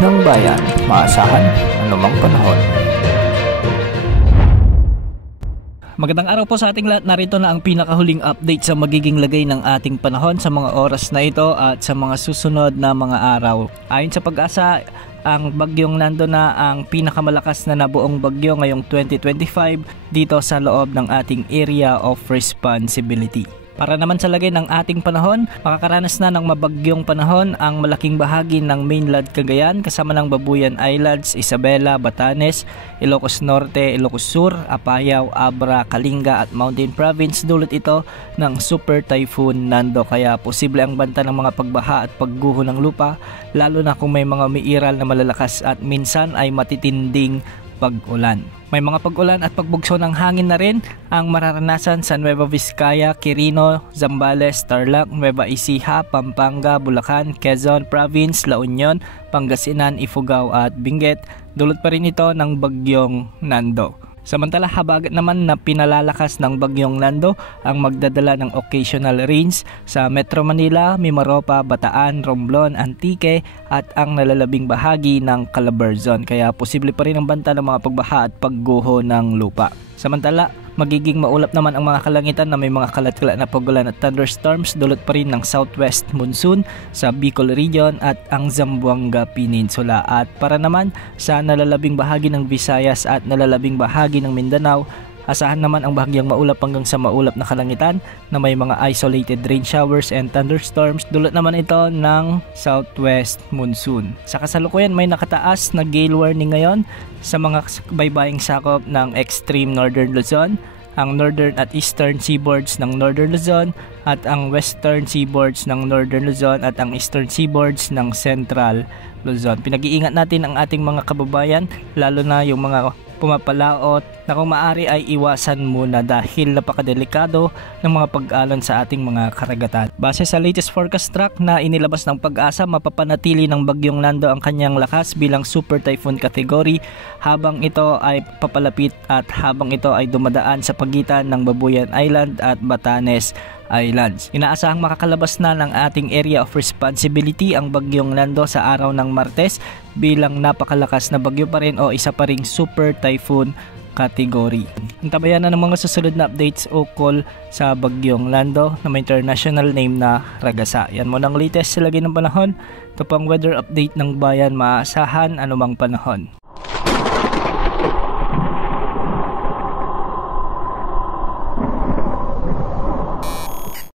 ng bayan, maasahan anumang panahon. Magandang araw po sa ating lahat. Narito na ang pinakahuling update sa magiging lagay ng ating panahon sa mga oras na ito at sa mga susunod na mga araw. Ayon sa Pag-asa, ang bagyong Nando na ang pinakamalakas na nabuong bagyo ngayong 2025 dito sa loob ng ating area of responsibility. Para naman sa lagay ng ating panahon, makakaranas na ng mabagyong panahon ang malaking bahagi ng mainland Cagayan kasama ng Babuyan Islands, Isabela, Batanes, Ilocos Norte, Ilocos Sur, Apayao, Abra, Kalinga at Mountain Province. Dulot ito ng Super Typhoon Nando, kaya posible ang banta ng mga pagbaha at pagguho ng lupa, lalo na kung may mga umiiral na malalakas at minsan ay matitinding pag-ulan. May mga pag-ulan at pagbugso ng hangin na rin ang mararanasan sa Nueva Vizcaya, Quirino, Zambales, Tarlac, Nueva Ecija, Pampanga, Bulacan, Quezon Province, La Union, Pangasinan, Ifugao at Benguet. Dulot pa rin ito ng bagyong Nando. Samantala, habagat naman na pinalalakas ng bagyong Nando ang magdadala ng occasional rains sa Metro Manila, Mimaropa, Bataan, Romblon, Antique at ang nalalabing bahagi ng Calabarzon. Kaya posible pa rin ang banta ng mga pagbaha at pagguho ng lupa. Samantala, magiging maulap naman ang mga kalangitan na may mga kalat-kalat na pagulan at thunderstorms dulot pa rin ng southwest monsoon sa Bicol region at ang Zamboanga Peninsula. At para naman sa nalalabing bahagi ng Visayas at nalalabing bahagi ng Mindanao, asahan naman ang bahagyang maulap hanggang sa maulap na kalangitan na may mga isolated rain showers and thunderstorms. Dulot naman ito ng southwest monsoon. Sa kasalukuyan, may nakataas na gale warning ngayon sa mga baybaying sakop ng extreme northern Luzon, ang northern at eastern seaboards ng northern Luzon at ang western seaboards ng northern Luzon at ang eastern seaboards ng central Luzon. Pinag-iingat natin ang ating mga kababayan, lalo na yung mga pumapalaot, na kung maaari ay iwasan muna dahil napakadelikado ng mga pag-alon sa ating mga karagatan. Base sa latest forecast track na inilabas ng Pag-asa, mapapanatili ng bagyong Nando ang kanyang lakas bilang super typhoon category habang ito ay papalapit at habang ito ay dumadaan sa pagitan ng Babuyan Island at Batanes Islands. Inaasahang makakalabas na ng ating area of responsibility ang bagyong Nando sa araw ng Martes bilang napakalakas na bagyo pa rin o isa pa ring super typhoon category. Antabayan na ng mga susunod na updates ukol sa bagyong Nando na may international name na Ragasa. Yan mo ng latest sa lagay ng panahon. Ito pang weather update ng bayan, maasahan anumang panahon.